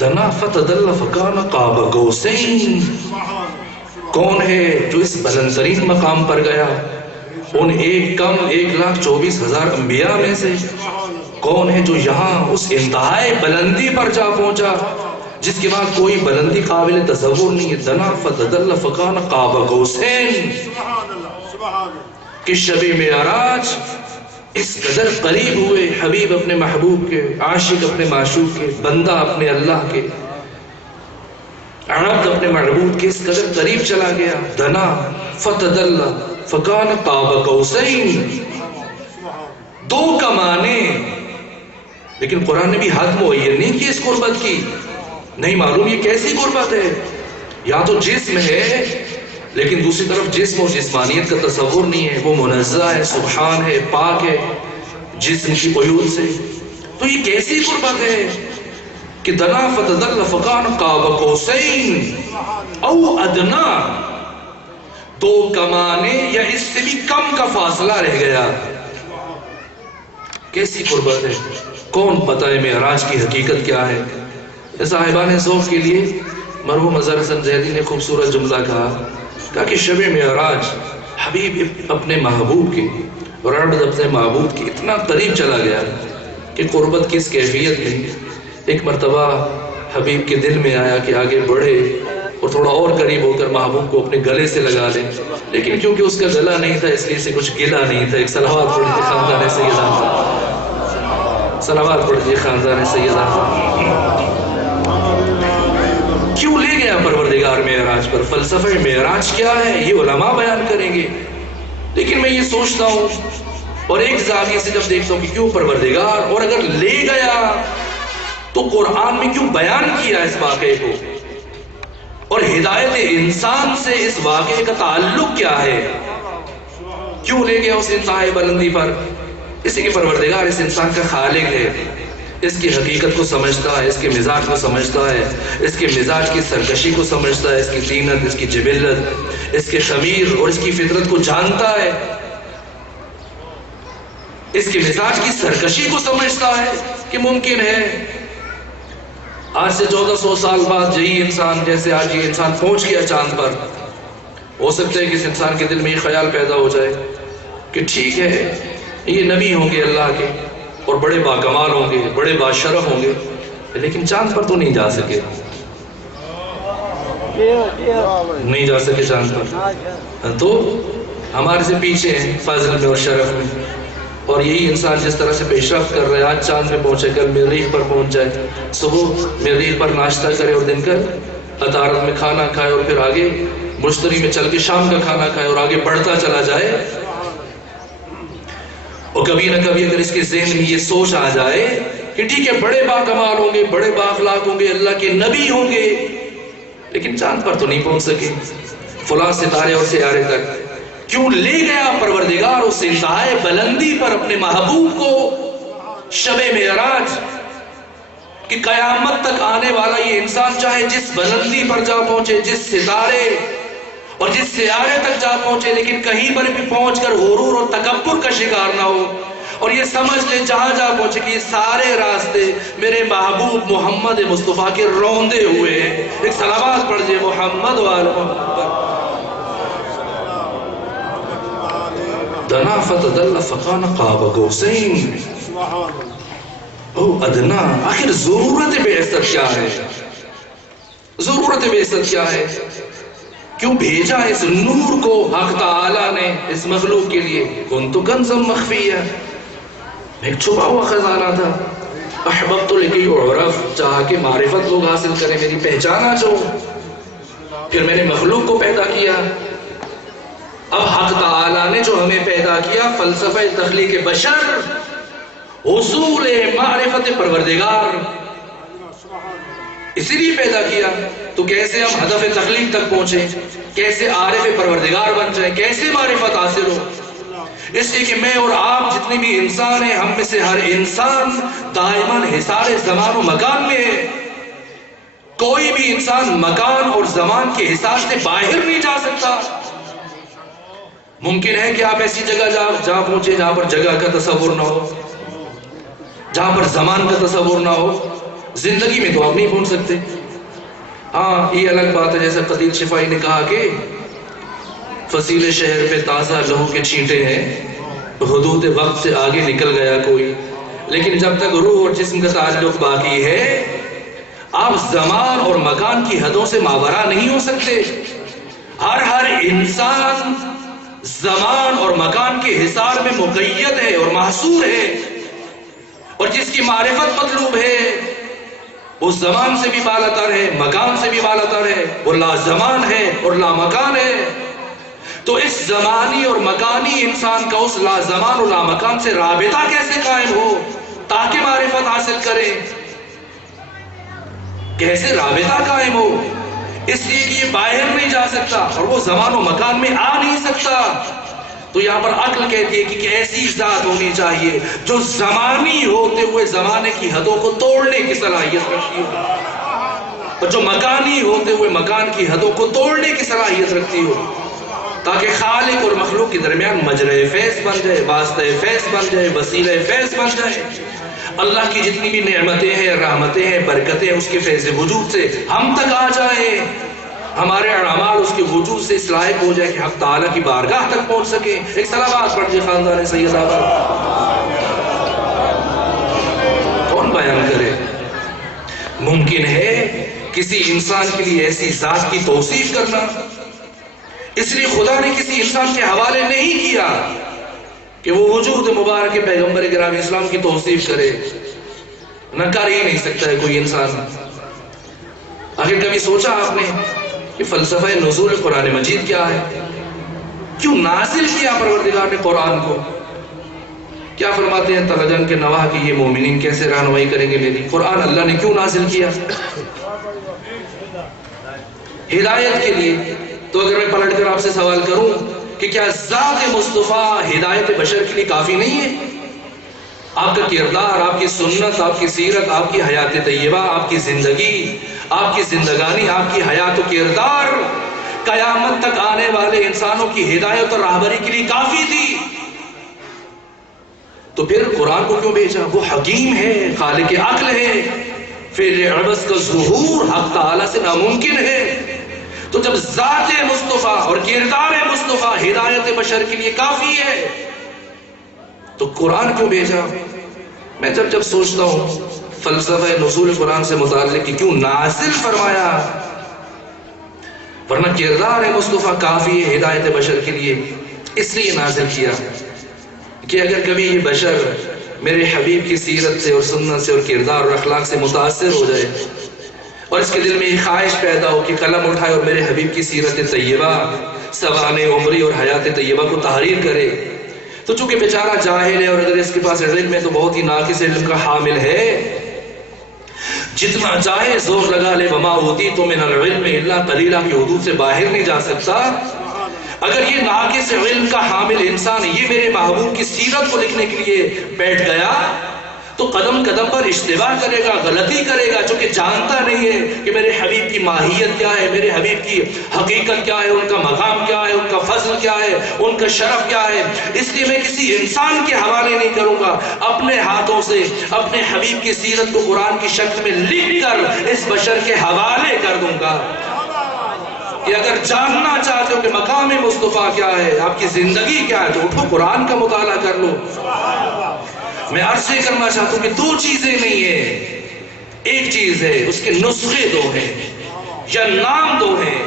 دنا فتدل فکان قاب قوسین. کون ہے جو اس بلند ترین مقام پر گیا ان 1,24,000 انبیاء میں سے؟ کون ہے جو یہاں اس انتہائی بلندی پر جا پہنچا جس کے بعد کوئی بلندی قابل تصور نہیں ہے؟ دنا فتدل فکان قاب قوسین. کہ شب معراج اس قدر قریب ہوئے حبیب اپنے محبوب کے، عاشق اپنے معشوق کے، بندہ اپنے اللہ کے، عبد اپنے معبود کے، اس قدر قریب چلا گیا. دنا فتدل فکان قاب قوسین. دو کمانے، لیکن قرآن نے بھی حد معین نہیں کی اس قربت کی. نہیں معلوم یہ کیسی قربت ہے. یا تو جسم ہے لیکن دوسری طرف جسم اور جسمانیت کا تصور نہیں ہے. وہ منزہ ہے، سبحان ہے، پاک ہے جسم کی قیود سے. تو یہ کیسی قربت ہے کہ دنا فتدل فکان قاب قوسین او ادنا. دو کمانے یا اس سے بھی کم کا فاصلہ رہ گیا. کیسی قربت ہے؟ کون پتہ ہے معراج کی حقیقت کیا ہے؟ صاحبان ذوق کے لیے مرحوم اظہر حسن زیدی نے خوبصورت جملہ کہا کہ شب معراج حبیب اپنے محبوب کے اور عبد اپنے معبود کے اتنا قریب چلا گیا کہ قربت کی اس کیفیت میں ایک مرتبہ حبیب کے دل میں آیا کہ آگے بڑھے اور تھوڑا اور قریب ہو کر محبوب کو اپنے گلے سے لگا لے. لیکن کیونکہ اس کا گلا نہیں تھا اس لیے اسے کچھ گلا نہیں تھا. ایک صلوات پڑھ دیجیے خاندان سیدہ پر، صلوات پڑھ دیجیے خاندان سیدہ پر. کیوں لے گیا پروردگار معراج پر؟ فلسفہ معراج کیا ہے یہ علماء بیان کریں گے. لیکن میں یہ سوچتا ہوں اور ایک زاویے سے جب دیکھتا ہوں کہ کیوں پروردگار، اور اگر لے گیا تو قرآن میں کیوں بیان کیا اس واقعے کو، اور ہدایت انسان سے اس واقعے کا تعلق کیا ہے؟ کیوں لے گیا اس انتہائی بلندی پر؟ اسی کہ پروردگار اس انسان کا خالق ہے، اس کی حقیقت کو سمجھتا ہے، اس کے مزاج کو سمجھتا ہے، اس کے مزاج کی سرکشی کو سمجھتا ہے، اس کی زینت، اس کی جبلت، اس کے خمیر اور اس کی فطرت کو جانتا ہے، اس کے مزاج کی سرکشی کو سمجھتا ہے کہ ممکن ہے آج سے 1400 سال بعد یہی انسان، جیسے آج یہ انسان پہنچ گیا چاند پر، ہو سکتا ہے کہ اس انسان کے دل میں یہ خیال پیدا ہو جائے کہ ٹھیک ہے یہ نبی ہوں گے اللہ کے اور بڑے باکمال ہوں گے، بڑے باشرف ہوں گے، لیکن چاند پر تو نہیں جا سکے، نہیں جا سکے چاند پر. تو ہمارے سے پیچھے ہیں فضل میں اور شرف میں. اور یہی انسان جس طرح سے پیش رفت کر رہا ہے، آج چاند میں پہنچے، کل مریخ پر پہنچ جائے، صبح مریخ پر ناشتہ کرے اور دن کر عطارد میں کھانا کھائے اور پھر آگے مشتری میں چل کے شام کا کھانا کھائے اور آگے بڑھتا چلا جائے. اور کبھی نہ کبھی اگر اس کے ذہن میں یہ سوچ آ جائے کہ ٹھیک ہے بڑے باکمال ہوں گے، بڑے بااخلاق ہوں گے، اللہ کے نبی ہوں گے، لیکن چاند پر تو نہیں پہنچ سکے، فلاں ستارے اور سیارے تک. کیوں لے گیا پروردگار اس انتہائی بلندی پر اپنے محبوب کو شب معراج کہ قیامت تک آنے والا یہ انسان چاہے جس بلندی پر جا پہنچے، جس ستارے اور جس سیارے تک جا پہنچے، لیکن کہیں پر بھی پہنچ کر غرور اور تکبر کا شکار نہ ہو اور یہ سمجھ لے جہاں جا پہنچے کہ یہ سارے راستے میرے محبوب محمد مصطفیٰ کے روندے ہوئے ہیں. ایک صلوات پڑھ دیجیے محمد وآل محمد. دنا فتدل فکان قاب قوسین او ادنا. آخر ضرورت بعثت کیا ہے؟ ضرورت بعثت کیا ہے؟ کیوں بھیجا اس نور کو حق تعالیٰ نے اس مخلوق کے لیے؟ کنت کنزا مخفیا، ایک چھپا ہوا خزانہ تھا. احببت لکی عرف، چاہا کہ معرفت لوگ حاصل کریں، میری پہچانا چاہو. پھر میں نے مخلوق کو پیدا کیا. اب حق تعالیٰ نے جو ہمیں پیدا کیا، فلسفہ تخلیق بشر، حصول معرفت پروردگار، اسی لیے پیدا کیا. تو کیسے ہم ہدف تخلیق تک پہنچے، کیسے عارف پروردگار بن جائیں، کیسے معرفت حاصل ہو؟ اس لیے کہ میں اور آپ جتنے بھی انسان ہیں، ہم میں سے ہر انسان دائماً حصار زمان و مکان میں ہے. کوئی بھی انسان مکان اور زمان کے حصار سے باہر نہیں جا سکتا. ممکن ہے کہ آپ ایسی جگہ جا پہنچے جہاں پر جگہ کا تصور نہ ہو، جہاں پر زمان کا تصور نہ ہو، زندگی میں تو آپ نہیں پہنچ سکتے. ہاں یہ الگ بات ہے، جیسا قدیر شفائی نے کہا کہ فصیل شہر پہ تازہ لہو کے چھینٹے ہیں، حدود وقت سے آگے نکل گیا کوئی، لیکن جب تک روح اور جسم کا تعلق باقی ہے آپ زمان اور مکان کی حدوں سے ماورا نہیں ہو سکتے. ہر انسان زمان اور مکان کے حصار میں مقید ہے اور محصور ہے، اور جس کی معرفت مطلوب ہے وہ زمان سے بھی بالاتر ہے، مکان سے بھی بالاتر ہے، وہ لا زمان ہے اور لا مکان ہے. تو اس زمانی اور مکانی انسان کا اس لا زمان اور لا مکان سے رابطہ کیسے قائم ہو تاکہ معرفت حاصل کرے؟ کیسے رابطہ قائم ہو؟ اس لیے کہ یہ باہر نہیں جا سکتا اور وہ زمان و مکان میں آ نہیں سکتا. تو یہاں پر عقل کہتی ہے کہ ایسی ذات ہونی چاہیے جو زمانی ہوتے ہوئے زمانے کی حدوں کو توڑنے کی صلاحیت رکھتی ہو، اور جو مکانی ہوتے ہوئے مکان کی حدوں کو توڑنے کی صلاحیت رکھتی ہو، تاکہ خالق اور مخلوق کے درمیان مجرے فیض بن جائے، واسطہ فیض بن جائے، وسیلہ فیض بن جائے. اللہ کی جتنی بھی نعمتیں ہیں، رحمتیں ہیں، برکتیں ہیں، اس کے فیض وجود سے ہم تک آ جائیں، ہمارے اعمال اس کے وجود سے اس لائق ہو جائے کہ حق تعالیٰ کی بارگاہ تک پہنچ سکے. ایک سلامات پڑھ جائے خاندان سیدہ پر. کون بیان کرے؟ ممکن ہے کسی انسان کے لیے ایسی ذات کی توصیف کرنا؟ اس لیے خدا نے کسی انسان کے حوالے نہیں کیا کہ وہ وجود مبارک پیغمبر گرامی اسلام کی توصیف کرے. نہ کر ہی نہیں سکتا ہے کوئی انسان. آخر کبھی سوچا آپ نے کہ فلسفہ نزول قرآن مجید کیا ہے؟ کیوں نازل کیا پروردگار نے قرآن کو؟ کیا فرماتے ہیں تلجن کے نواح کہ یہ مومنین کیسے رہنمائی کریں گے میری؟ قرآن اللہ نے کیوں نازل کیا؟ ہدایت کے لیے. تو اگر میں پلٹ کر آپ سے سوال کروں کہ کیا ذات مصطفیٰ ہدایت بشر کے لیے کافی نہیں ہے؟ آپ کا کردار، آپ کی سنت، آپ کی سیرت، آپ کی حیات طیبہ، آپ کی زندگی، آپ کی زندگانی، آپ کی حیات و کردار قیامت تک آنے والے انسانوں کی ہدایت اور راہبری کے لیے کافی تھی. تو پھر قرآن کو کیوں بھیجا؟ وہ حکیم ہے، خالق عقل ہے، فعل عبث کا ظہور حق تعالیٰ سے ناممکن ہے. تو جب ذات مصطفیٰ اور کردار مصطفیٰ ہدایت بشر کے لیے کافی ہے تو قرآن کیوں بھیجا؟ میں جب سوچتا ہوں فلسفہ نزول قرآن سے متعلق کہ کیوں نازل فرمایا، ورنہ کردار مصطفیٰ کافی ہے ہدایت بشر کے لیے، اس لیے نازل کیا کہ اگر کبھی یہ بشر میرے حبیب کی سیرت سے اور سنت سے اور کردار اور اخلاق سے متاثر ہو جائے اور اس کے دل میں یہ خواہش پیدا ہو کہ قلم اٹھائے اور میرے حبیب کی سیرت طیبہ، سوانح عمری اور حیات طیبہ کو تحریر کرے، تو چونکہ بیچارہ جاہل ہے اور اگر اس کے پاس علم ہے تو بہت ہی ناقص علم کا حامل ہے، جتنا چاہے زور لگا لے وما اوتیتم من العلم الا قلیلا کی حدود سے باہر نہیں جا سکتا. اگر یہ ناقص علم کا حامل انسان یہ میرے محبوب کی سیرت کو لکھنے کے لیے بیٹھ گیا تو قدم قدم پر اشتباہ کرے گا، غلطی کرے گا، چونکہ جانتا نہیں ہے کہ میرے حبیب کی ماہیت کیا ہے، میرے حبیب کی حقیقت کیا ہے، ان کا مقام کیا ہے، ان کا فضل کیا ہے، ان کا شرف کیا ہے. اس لیے میں کسی انسان کے حوالے نہیں کروں گا، اپنے ہاتھوں سے اپنے حبیب کی سیرت کو قرآن کی شکل میں لکھ کر اس بشر کے حوالے کر دوں گا کہ اگر جاننا چاہتے ہو کہ مقام مصطفیٰ کیا ہے، آپ کی زندگی کیا ہے، تو اٹھو قرآن کا مطالعہ کر لو. میں عرض یہ کرنا چاہتا ہوں کہ دو چیزیں نہیں ہیں، ایک چیز ہے اس کے نسخے دو ہیں یا نام دو ہیں.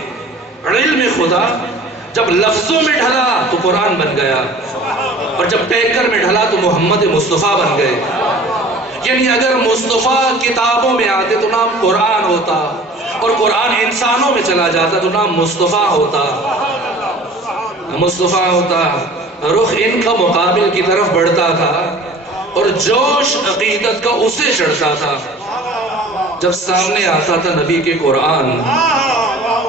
علم خدا جب لفظوں میں ڈھلا تو قرآن بن گیا، اور جب پیکر میں ڈھلا تو محمد مصطفیٰ بن گئے. یعنی اگر مصطفیٰ کتابوں میں آتے تو نام قرآن ہوتا، اور قرآن انسانوں میں چلا جاتا تو نام مصطفیٰ ہوتا. مصطفیٰ ہوتا، رخ ان کا مقابل کی طرف بڑھتا تھا اور جوش عقیدت کا اسے چڑھتا تھا. جب سامنے آتا تھا نبی کے قرآن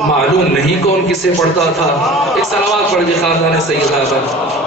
معلوم نہیں کون کسے پڑھتا تھا. ایک صلوات پڑھ کے خاندان سیدہ پر.